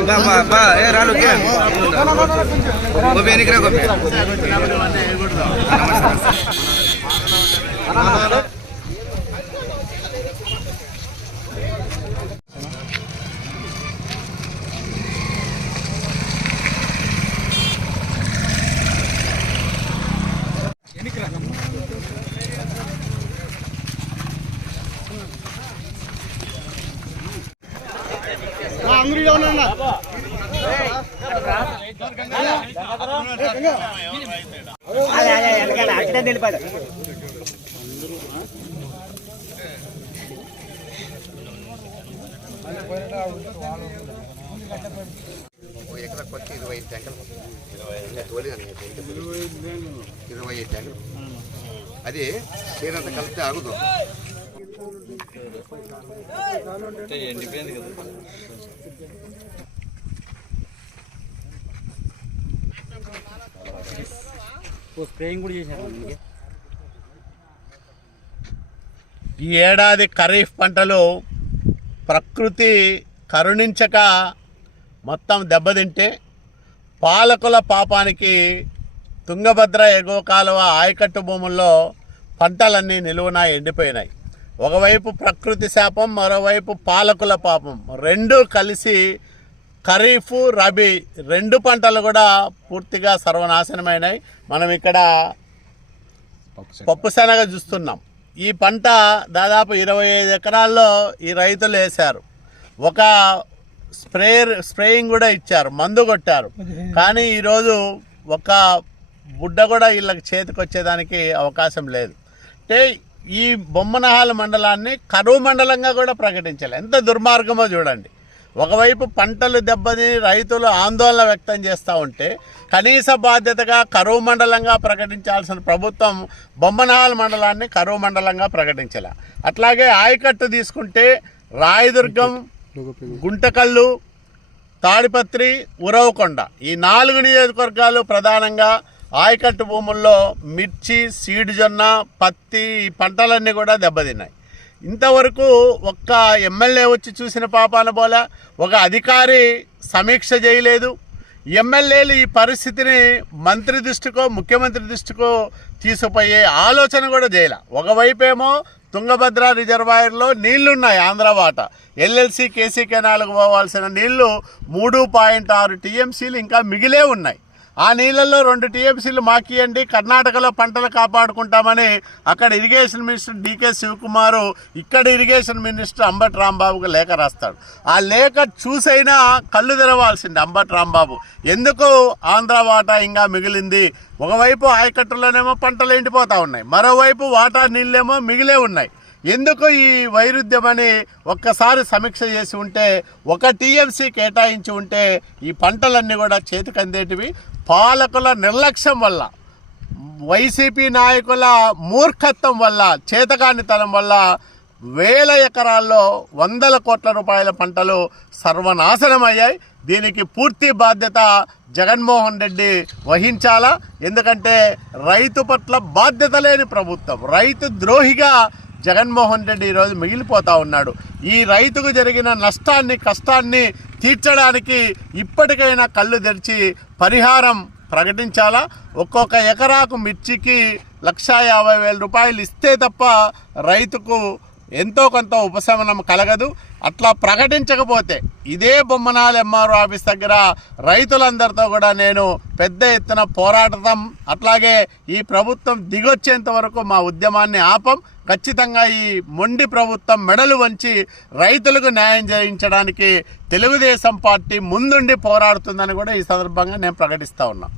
బా బా బా ఏ రాలు గోపి ఎనికిరా గోపి ఎకరాకు వచ్చి ఇరవై ఐదు ట్యాంకులు. ఇరవై ఐదు ట్యాంకులు. అది చేరంత కలిపితే ఆగుదు స్ప్రేయింగ్ కూడా చేశారు ఈ ఏడాది ఖరీఫ్ పంటలు ప్రకృతి కరుణించక మొత్తం దెబ్బతింటే పాలకుల పాపానికి తుంగభద్ర ఎగువ కాలువ ఆయకట్టు భూముల్లో పంటలన్నీ నిలువున ఎండిపోయినాయి. ఒకవైపు ప్రకృతి శాపం మరోవైపు పాలకుల పాపం. రెండు కలిసి ఖరీఫ్ రబీ రెండు పంటలు కూడా పూర్తిగా సర్వనాశనమైనాయి. మనం ఇక్కడ పప్పు శనగ చూస్తున్నాం. ఈ పంట దాదాపు ఇరవై ఐదు ఎకరాల్లో ఈ రైతులు వేశారు. ఒక స్ప్రేయర్ స్ప్రేయింగ్ కూడా ఇచ్చారు మందు కొట్టారు. కానీ ఈరోజు ఒక బుడ్డ కూడా వీళ్ళకి చేతికి వచ్చేదానికి అవకాశం లేదు. అంటే ఈ బొమ్మనహాల మండలాన్ని కరువు మండలంగా కూడా ప్రకటించాలి. ఎంత దుర్మార్గమో చూడండి. ఒకవైపు పంటలు దెబ్బతిని రైతులు ఆందోళన వ్యక్తం చేస్తూ ఉంటే కనీస బాధ్యతగా కరువు మండలంగా ప్రకటించాల్సిన ప్రభుత్వం బొమ్మనహాల్ మండలాన్ని కరువు మండలంగా ప్రకటించాల. అట్లాగే ఆయకట్టు తీసుకుంటే రాయదుర్గం గుంటకల్లు తాడిపత్రి ఉరవకొండ ఈ నాలుగు నియోజకవర్గాలు ప్రధానంగా ఆయకట్టు భూముల్లో మిర్చి సీడ్ జొన్న పత్తి పంటలన్నీ కూడా దెబ్బతిన్నాయి. ఇంతవరకు ఒక్క ఎమ్మెల్యే వచ్చి చూసిన పాపాన పోలా ఒక అధికారి సమీక్ష చేయలేదు. ఎమ్మెల్యేలు ఈ పరిస్థితిని మంత్రి దృష్టికో ముఖ్యమంత్రి దృష్టికో తీసుకుపోయే ఆలోచన కూడా చేయలే. ఒకవైపేమో తుంగభద్ర రిజర్వాయర్లో నీళ్ళున్నాయి ఆంధ్ర వాట. ఎల్ఎల్సి కేసీ కెనాల్కు పోవాల్సిన నీళ్ళు మూడు పాయింట్ ఆరు టీఎంసీలు ఇంకా మిగిలే ఉన్నాయి. ఆ నీళ్ళల్లో రెండు టీఎంసీలు మాకియండి కర్ణాటకలో పంటలు కాపాడుకుంటామని అక్కడ ఇరిగేషన్ మినిస్టర్ డీకే శివకుమారు ఇక్కడ ఇరిగేషన్ మినిస్టర్ అంబటి రాంబాబుకు లేఖ రాస్తాడు. ఆ లేఖ చూసైనా కళ్ళు తెరవాల్సింది అంబటి రాంబాబు. ఎందుకు ఆంధ్ర వాటా ఇంకా మిగిలింది? ఒకవైపు ఆయకట్టులోనేమో పంటలు ఎండిపోతూ ఉన్నాయి. మరోవైపు వాటా నీళ్ళేమో మిగిలే ఉన్నాయి. ఎందుకు ఈ వైరుధ్యమని ఒక్కసారి సమీక్ష చేసి ఉంటే ఒక టీఎంసీ కేటాయించి ఉంటే ఈ పంటలన్నీ కూడా చేతికి అందేటివి పాలకుల నిర్లక్ష్యం వల్ల వైసీపీ నాయకుల మూర్ఖత్వం వల్ల చేతకానితనం వల్ల వేల ఎకరాల్లో వందల కోట్ల రూపాయల పంటలు సర్వనాశనం అయ్యాయి దీనికి పూర్తి బాధ్యత జగన్మోహన్ రెడ్డి వహించాలా? ఎందుకంటే రైతు పట్ల బాధ్యత లేని ప్రభుత్వం. రైతు ద్రోహిగా జగన్మోహన్ రెడ్డి ఈరోజు మిగిలిపోతా ఉన్నాడు. ఈ రైతుకు జరిగిన నష్టాన్ని కష్టాన్ని తీర్చడానికి ఇప్పటికైనా కళ్ళు తెరిచి పరిహారం ప్రకటించాలా? ఒక్కొక్క ఎకరాకు మిర్చికి లక్షా యాభై వేల రూపాయలు ఇస్తే తప్ప రైతుకు ఎంతో కొంత ఉపశమనం కలగదు. అట్లా ప్రకటించకపోతే ఇదే బొమ్మనాల ఎంఆర్ఓ ఆఫీస్ దగ్గర రైతులందరితో కూడా నేను పెద్ద ఎత్తున పోరాడతాం. అట్లాగే ఈ ప్రభుత్వం దిగొచ్చేంత వరకు మా ఉద్యమాన్ని ఆపం. ఖచ్చితంగా ఈ మొండి ప్రభుత్వం మెడలు వంచి రైతులకు న్యాయం చేయించడానికి తెలుగుదేశం పార్టీ ముందుండి పోరాడుతుందని కూడా ఈ సందర్భంగా నేను ప్రకటిస్తా ఉన్నా.